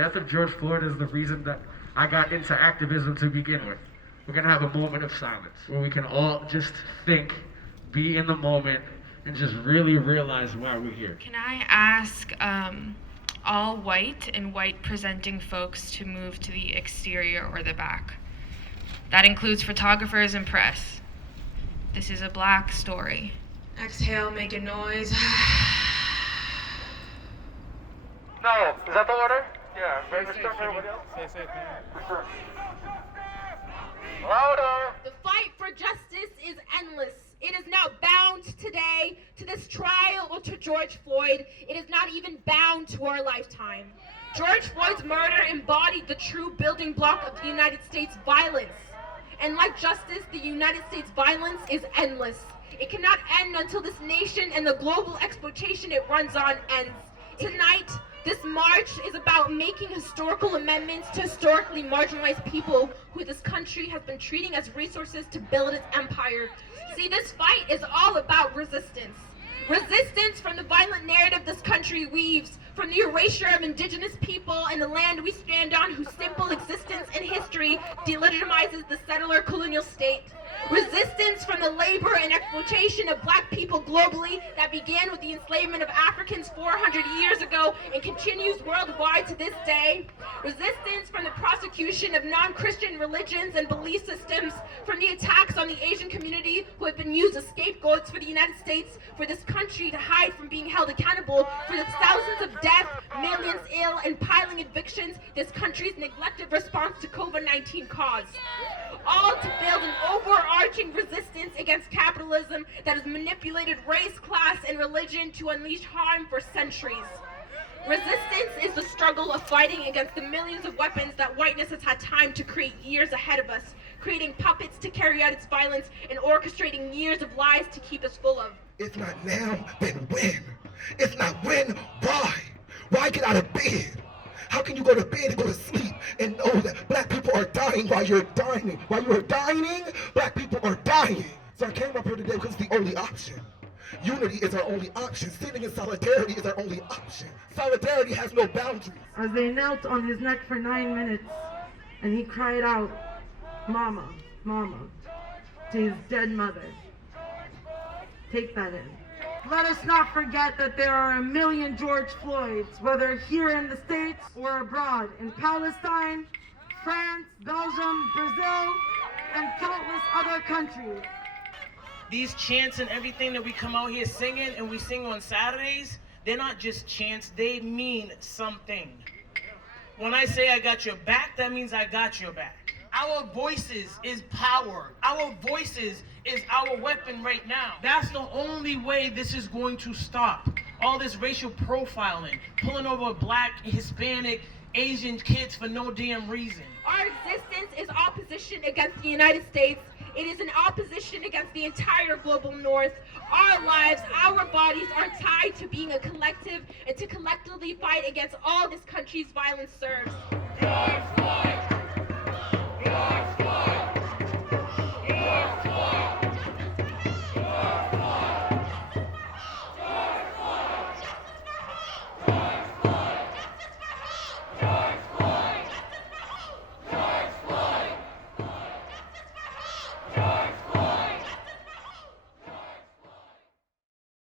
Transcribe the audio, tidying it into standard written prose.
death of George Floyd is the reason that I got into activism to begin with. We're gonna have a moment of silence where we can all just think, be in the moment, and just really realize why we're here. Can I ask all white and white presenting folks to move to the exterior or the back? That includes photographers and press. This is a Black story. Exhale, make a noise. No, is that the order? Yeah, Say. Louder! The fight for justice is endless. It is not bound today to this trial or to George Floyd. It is not even bound to our lifetime. George Floyd's murder embodied the true building block of the United States violence. And like justice, the United States violence is endless. It cannot end until this nation and the global exploitation it runs on ends. Tonight, this march is about making historical amendments to historically marginalized people who this country has been treating as resources to build its empire. See, this fight is all about resistance. Resistance from the violent narrative this country weaves, from the erasure of indigenous people and the land we stand on whose simple existence and history delegitimizes the settler colonial state. Resistance from the labor and exploitation of Black people globally that began with the enslavement of Africans 400 years ago and continues worldwide to this day. Resistance from the prosecution of non-Christian religions and belief systems, from the attacks on the Asian community who have been used as scapegoats for the United States, for this country to hide from being held accountable for the thousands of deaths, millions ill, and piling evictions this country's neglected response to COVID-19 caused. All to build an overarching resistance against capitalism that has manipulated race, class, and religion to unleash harm for centuries. Resistance is the struggle of fighting against the millions of weapons that whiteness has had time to create years ahead of us, creating puppets to carry out its violence and orchestrating years of lies to keep us full of. If not now, then when? If not when, why? Why get out of bed? How can you go to bed and go to sleep and know that Black people are dying while you're dying? While you are dying, Black people are dying. So I came up here today because it's the only option. Unity is our only option. Sitting in solidarity is our only option. Solidarity has no boundaries. As they knelt on his neck for 9 minutes, and he cried out, "Mama, Mama," to his dead mother. Take that in. Let us not forget that there are a million George Floyds, whether here in the States or abroad, in Palestine, France, Belgium, Brazil, and countless other countries. These chants and everything that we come out here singing and we sing on Saturdays, they're not just chants, they mean something. When I say I got your back, that means I got your back. Our voices is power. Our voices is our weapon right now. That's the only way this is going to stop. All this racial profiling, pulling over Black, Hispanic, Asian kids for no damn reason. Our existence is opposition against the United States. It is an opposition against the entire global north. Our lives, our bodies are tied to being a collective and to collectively fight against all this country's violence serves. George Floyd!